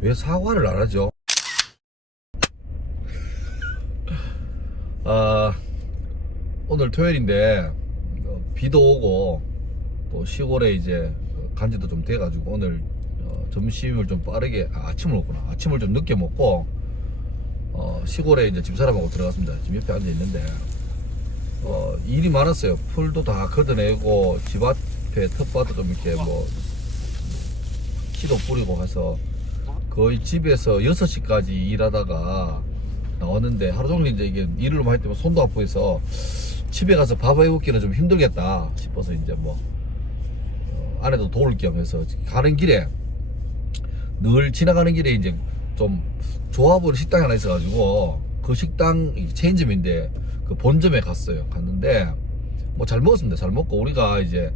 왜 사과를 안 하죠? 아, 오늘 토요일인데 비도 오고 또 시골에 이제 간지도 좀 돼가지고 오늘 점심을 좀 빠르게 아침을 먹구나. 아침을 좀 늦게 먹고 시골에 이제 집사람하고 들어갔습니다. 지금 옆에 앉아 있는데 일이 많았어요. 풀도 다 걷어내고 집 앞에 텃밭도 좀 이렇게 뭐 키도 뿌리고 해서 거의 집에서 6시까지 일하다가 나왔는데 하루 종일 이제 이게 일을 많이 때문에 손도 아프고 해서 집에 가서 밥 해먹기는 좀 힘들겠다 싶어서 이제 뭐 아내도 도울 겸 해서 가는 길에 늘 지나가는 길에 이제 좀 좋아 보이는 식당이 하나 있어가지고 그 식당 체인점인데 그 본점에 갔는데 뭐 잘 먹었습니다. 잘 먹고 우리가 이제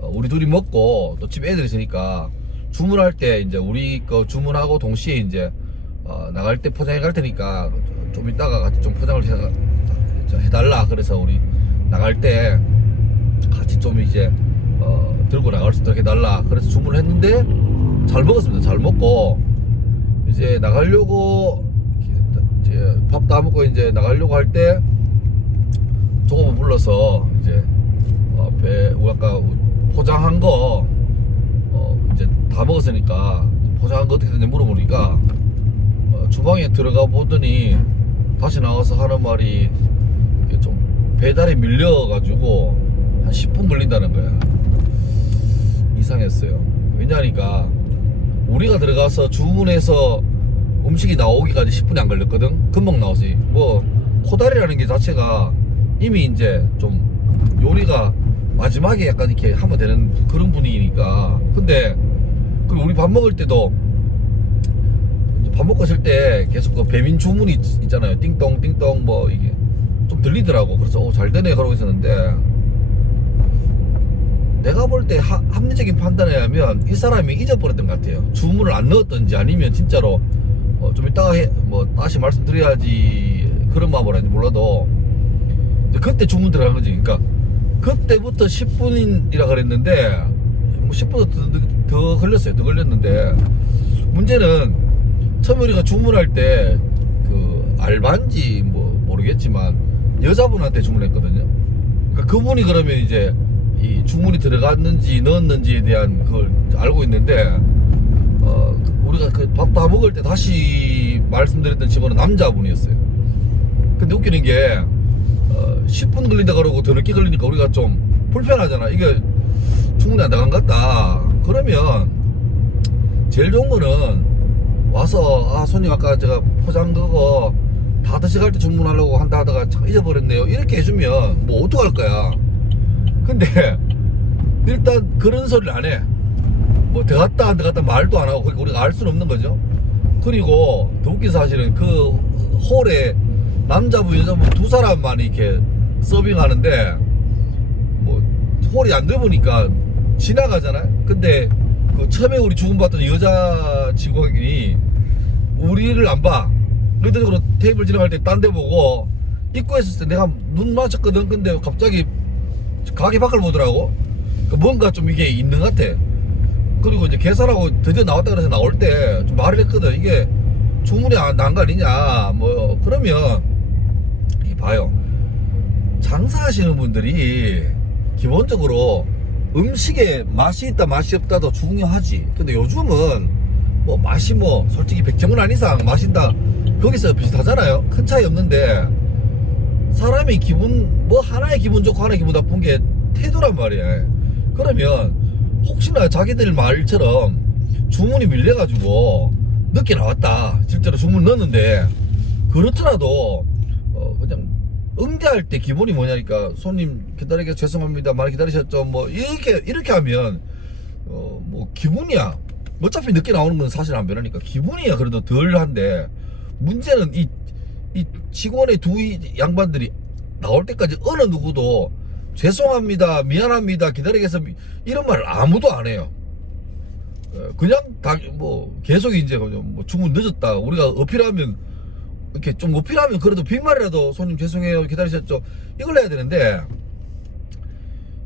우리 둘이 먹고 또 집에 애들이 있으니까 주문할 때 이제 우리 거 주문하고 동시에 이제 나갈 때 포장해 갈 테니까 좀 이따가 같이 좀 포장을 해달라. 그래서 우리 나갈 때 같이 좀 이제 들고 나갈 수 있도록 해달라. 그래서 주문을 했는데 잘 먹었습니다. 잘 먹고 이제 나가려고 이제 밥 다 먹고 이제 나가려고 할 때 조금만 불러서 이제 우리 아까 포장한 거 이제 다 먹었으니까 포장한 거 어떻게 됐냐 물어보니까 주방에 들어가 보더니 다시 나와서 하는 말이 좀 배달에 밀려가지고 한 10분 걸린다는 거야. 이상했어요. 왜냐하니까 우리가 들어가서 주문해서 음식이 나오기까지 10분이 안 걸렸거든. 금방 나오지. 뭐 코다리라는 게 자체가 이미 이제 좀 요리가 마지막에 약간 이렇게 하면 되는 그런 분위기니까. 근데 그리고 우리 밥 먹을 때도 밥 먹고 있을 때 계속 그 배민 주문이 있잖아요. 띵동 띵동 뭐 이게 좀 들리더라고. 그래서 잘 되네 그러고 있었는데 내가 볼 때 합리적인 판단에 하면 이 사람이 잊어버렸던 것 같아요. 주문을 안 넣었던지 아니면 진짜로 좀 이따가 뭐 다시 말씀드려야지 그런 마음으로 하는지 몰라도 그때 주문 들어간 거지. 그러니까 그때부터 10분이라 그랬는데 뭐 10분 더 걸렸어요. 더 걸렸는데 문제는 처음에 우리가 주문할 때 그 알바인지 뭐 모르겠지만 여자분한테 주문했거든요. 그러니까 그분이 그러면 이제 이 주문이 들어갔는지 넣었는지에 대한 그걸 알고 있는데 우리가 그 밥 다 먹을 때 다시 말씀드렸던 직원은 남자분이었어요. 근데 웃기는 게 10분 걸린다 그러고 더 늦게 걸리니까 우리가 좀 불편하잖아. 이게 주문이 안 나간 것 같다. 그러면 제일 좋은 거는 와서 손님 아까 제가 포장 그거 다 드셔갈 때 주문하려고 한다 하다가 참 잊어버렸네요 이렇게 해주면 뭐 어떡할 거야. 근데 일단 그런 소리를 안 해. 뭐 들어갔다 안 들어갔다 말도 안 하고 우리가 알 수는 없는 거죠. 그리고 더 웃긴 사실은 그 홀에 남자분 여자분 두 사람만 이렇게 서빙하는데 뭐 홀이 안 되보니까 지나가잖아요. 근데 그 처음에 우리 주문받던 여자 직원이 우리를 안 봐. 그때도 테이블 지나갈 때 딴 데 보고 입구에 있을 때 내가 눈 맞췄거든. 근데 갑자기 가게 밖을 보더라고. 뭔가 좀 이게 있는 것 같아. 그리고 이제 계산하고 드디어 나왔다 그래서 나올 때 좀 말을 했거든. 이게 주문이 난 거 아니냐 뭐 그러면 이 봐요. 장사하시는 분들이 기본적으로 음식에 맛이 있다 맛이 없다도 중요하지. 근데 요즘은 뭐 맛이 뭐 솔직히 100점 안 이상 맛있다 거기서 비슷하잖아요. 큰 차이 없는데 사람이 기분 뭐 하나의 기분 좋고 하나의 기분 나쁜 게 태도란 말이야. 그러면 혹시나 자기들 말처럼 주문이 밀려가지고 늦게 나왔다 실제로 주문 넣었는데 그렇더라도 그냥 응대할 때 기본이 뭐냐니까 손님 기다리게 죄송합니다 많이 기다리셨죠 뭐 이렇게 하면 뭐 기분이야. 어차피 늦게 나오는 건 사실 안 변하니까 기분이야 그래도 덜한데 문제는 이 직원의 두 양반들이 나올 때까지 어느 누구도 죄송합니다 미안합니다 기다리게 해서 이런 말을 아무도 안 해요. 그냥 다 뭐 계속 이제 뭐 주문 늦었다 우리가 어필하면 이렇게 좀 어필하면 그래도 빈말이라도 손님 죄송해요 기다리셨죠 이걸 해야 되는데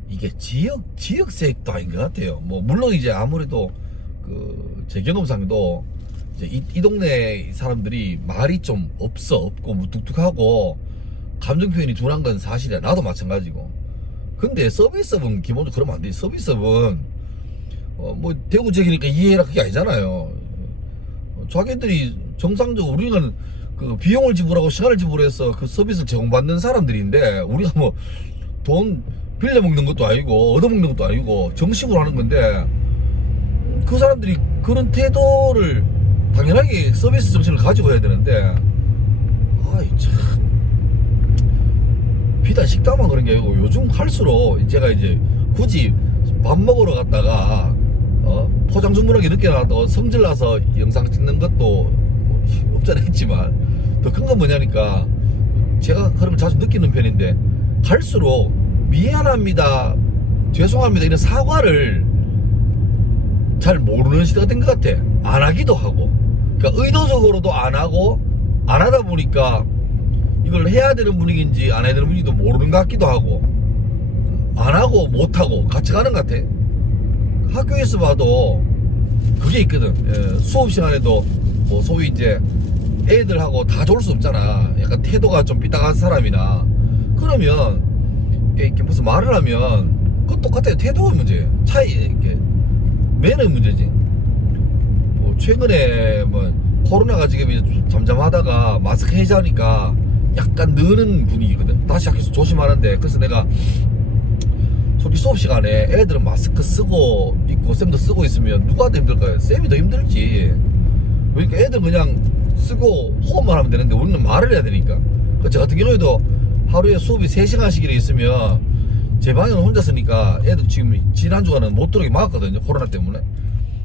이게 지역색도 아닌 것 같아요. 뭐 물론 이제 아무래도 그 제 경험상도 이제 이 동네 사람들이 말이 좀 없고 무뚝뚝하고 감정 표현이 둔한 건 사실이야. 나도 마찬가지고. 근데 서비스업은 기본적으로 그러면 안 돼. 서비스업은 뭐 대구 지역이니까 이해해라 그게 아니잖아요. 자기들이 정상적으로 우리는 그 비용을 지불하고 시간을 지불해서 그 서비스를 제공받는 사람들인데 우리가 뭐 돈 빌려먹는 것도 아니고 얻어먹는 것도 아니고 정식으로 하는 건데 그 사람들이 그런 태도를 당연하게 서비스 정신을 가지고 해야 되는데 아이 참 비단 식당만 그런 게 아니고 요즘 갈수록 제가 이제 굳이 밥 먹으러 갔다가 포장 주문하기 늦게 나갔다가 성질나서 영상 찍는 것도 뭐 없잖아 했지만 더 큰 건 뭐냐니까 제가 그런 걸 자주 느끼는 편인데 갈수록 미안합니다 죄송합니다 이런 사과를 잘 모르는 시대가 된 것 같아. 안 하기도 하고 그러니까 의도적으로도 안 하고 안 하다 보니까 이걸 해야 되는 분위기인지 안 해야 되는 분위기도 모르는 것 같기도 하고 안 하고 못 하고 같이 가는 것 같아. 학교에서 봐도 그게 있거든. 수업 시간에도 뭐 소위 이제 애들하고 다 좋을 수 없잖아. 약간 태도가 좀 삐딱한 사람이나 그러면 이렇게 무슨 말을 하면 그건 똑같아요. 태도가 문제예요. 차이 이렇게 매너의 문제지. 뭐 최근에 뭐 코로나가 지금 이제 잠잠하다가 마스크 해제하니까 약간 느는 분위기거든. 다시 학교에서 조심하는데 그래서 내가 솔직히 수업 시간에 애들은 마스크 쓰고 있고 쌤도 쓰고 있으면 누가 더 힘들까요? 쌤이 더 힘들지. 그러니까 애들 그냥 쓰고 호흡만 하면 되는데 우리는 말을 해야 되니까. 저 같은 경우에도 하루에 수업이 3시간씩이나 있으면 제 방에는 혼자 쓰니까 애들 지금 지난주간은 못 들어오게 막았거든요. 코로나 때문에.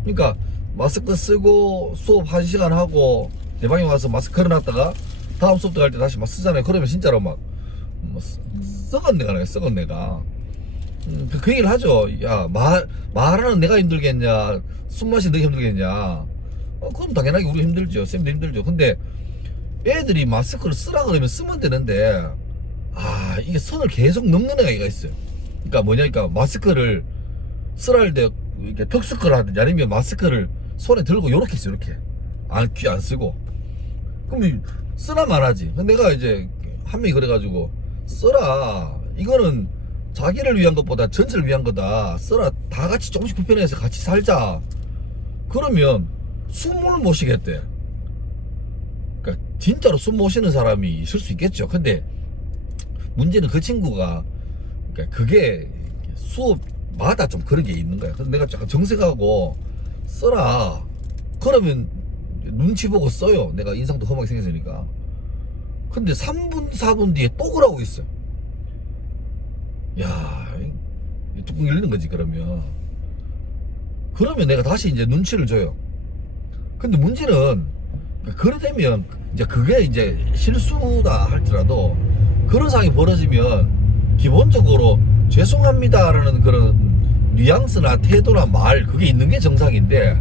그러니까 마스크 쓰고 수업 1시간 하고 내 방에 와서 마스크 걸어놨다가 다음 수업 들어갈 때 다시 막 쓰잖아요. 그러면 진짜로 막 뭐 썩은 내가 나요. 썩은 내가. 그 얘기를 하죠. 야, 말하는 내가 힘들겠냐, 숨 마시는 내가 힘들겠냐. 그럼 당연하게 우리 힘들죠. 쌤도 힘들죠. 근데 애들이 마스크를 쓰라 그러면 쓰면 되는데, 이게 선을 계속 넘는 애가 있어요. 그러니까 뭐냐니까, 마스크를 쓰라 할 때, 이렇게 턱스크를 하든지 아니면 마스크를 손에 들고 요렇게 있어, 요렇게. 귀 안 쓰고. 그럼 쓰라 말하지. 내가 이제 한 명이 그래가지고, 써라. 이거는 자기를 위한 것보다 전체를 위한 거다. 써라. 다 같이 조금씩 불편해서 같이 살자. 그러면 숨을 못 쉬겠대. 그러니까 진짜로 숨 못 쉬는 사람이 있을 수 있겠죠. 근데 문제는 그 친구가 그러니까 그게 수업마다 좀 그런 게 있는 거야. 그래서 내가 약간 정색하고 써라. 그러면 눈치 보고 써요. 내가 인상도 험하게 생겼으니까. 근데 3분 4분 뒤에 또 그러고 있어. 야, 뚜껑 열리는 거지. 그러면 내가 다시 이제 눈치를 줘요. 근데 문제는 그러되면 이제 그게 이제 실수다 할지라도 그런 상황이 벌어지면 기본적으로 죄송합니다라는 그런 뉘앙스나 태도나 말 그게 있는 게 정상인데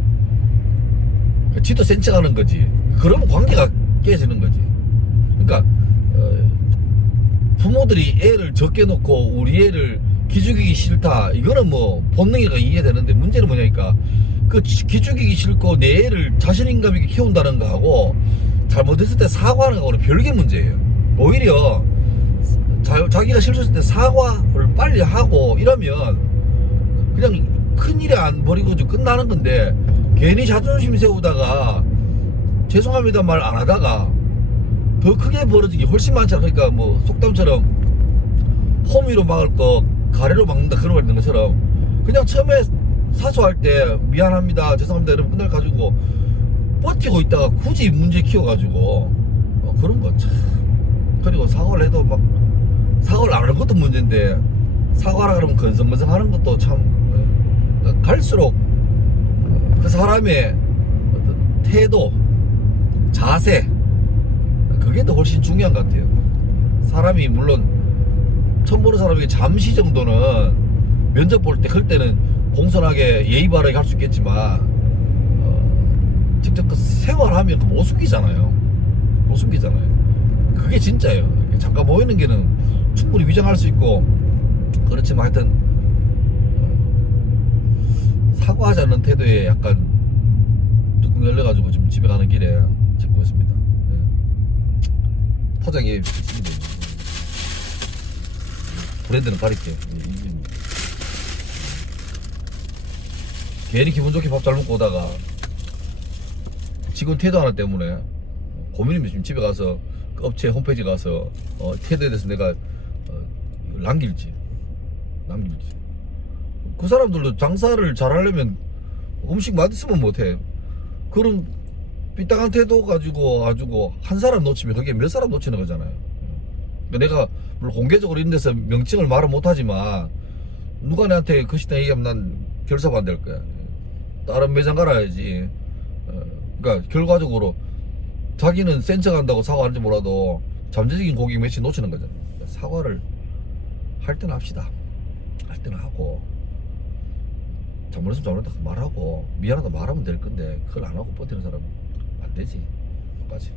지도 센 척하는 거지. 그러면 관계가 깨지는 거지. 그러니까 부모들이 애를 적게 놓고 우리 애를 기죽이기 싫다. 이거는 뭐 본능이라 이해되는데 문제는 뭐냐니까 그 기죽이기 싫고 내 애를 자신감 있게 키운다는 거하고 잘못했을 때 사과하는 거하고는 별개 문제예요. 오히려 자기가 실수했을 때 사과를 빨리 하고 이러면 그냥 큰일이 안 버리고 좀 끝나는 건데 괜히 자존심 세우다가 죄송합니다 말 안 하다가 더 크게 벌어지기 훨씬 많잖아. 그러니까 뭐 속담처럼 호미로 막을 거 가래로 막는다 그런 말 있는 것처럼 그냥 처음에 사소할 때 미안합니다 죄송합니다 이러면 끝날 가지고 버티고 있다가 굳이 문제 키워가지고 그런 거 참. 그리고 사과를 해도 막 사과를 안 하는 것도 문제인데 사과라 그러면 건성건성 하는 것도 참 그러니까 갈수록 그 사람의 어떤 태도 자세 그게 더 훨씬 중요한 것 같아요. 사람이 물론 처음 보는 사람에게 잠시 정도는 면접 볼 때 그럴 때는 공손하게 예의 바르게 할 수 있겠지만 직접 그 생활하면 못 숨기잖아요. 못 숨기잖아요. 그게 진짜예요. 잠깐 보이는 게는 충분히 위장할 수 있고 그렇지만 하여튼 사과하지 않는 태도에 약간 조금 문 열려가지고 지금 집에 가는 길에 찍고 있습니다. 예. 포장이 있습니다. 브랜드는 가릴게요. 괜히 기분 좋게 밥 잘 먹고 오다가 직원 태도 하나 때문에 고민이면 지금 집에 가서 그 업체 홈페이지 가서 태도에 대해서 내가 남길지 그 사람들도 장사를 잘 하려면 음식 맛있으면 못해. 그럼 삐딱한 태도 가지고 한 사람 놓치면 그게 몇 사람 놓치는 거잖아요. 내가 물론 공개적으로 이런 데서 명칭을 말은 못하지만 누가 내한테 그 식당 얘기하면 난 결사가 안 될 거야. 다른 매장 갈아야지. 그러니까 결과적으로 자기는 센 척 한다고 사과하는지 몰라도 잠재적인 고객 매치 놓치는 거잖아요. 사과를 할 때는 합시다. 할 때는 하고 잘못했으면 잘못했다 말하고 미안하다 말하면 될 건데 그걸 안 하고 버티는 사람은 안 되지. 까지.